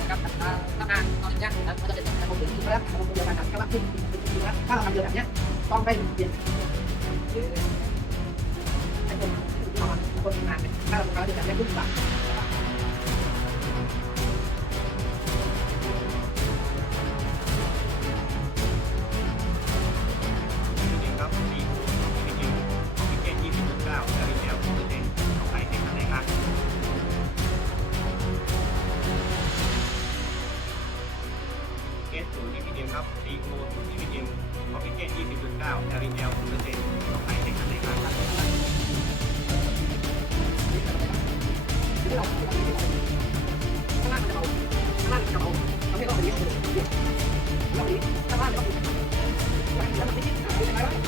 นะครับถ้าทางตอนนี้นะมันจะเป็นการลงทุนที่ระดับลงทุนเดียวกันนะครับถ้าถ้าเราทำเดียแบบนี้ต้องได้เปลี่ยนไอ้คนที่ทคนทำงานถ้าเราทำเดียวแบบนี้ขึ้นไป วอีกแล้วเปอร์เซ็นต์เอไปแข่งขันไหนครับเราข้างล่างมันจะเบาข้างล่างมันจะเบาทำให้เราเป็นนี้เราดีข้างล่างเราแล้วมันไม่คิดอะไรว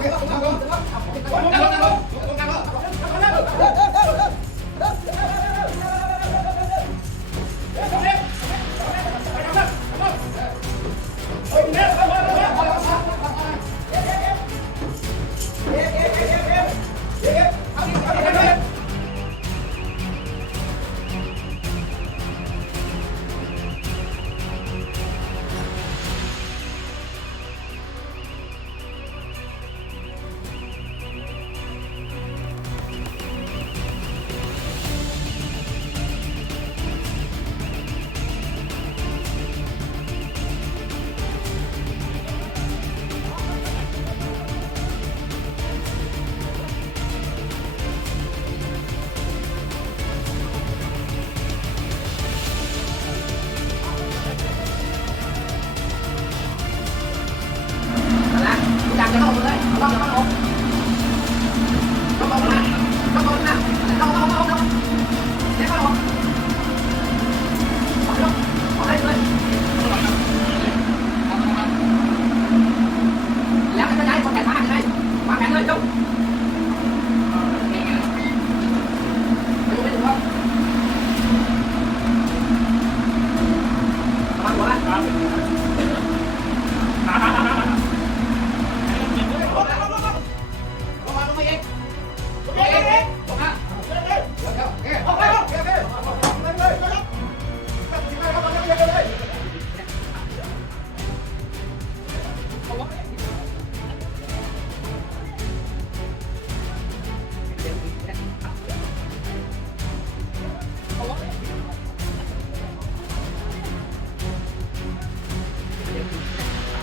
나가 나가 나가 然后。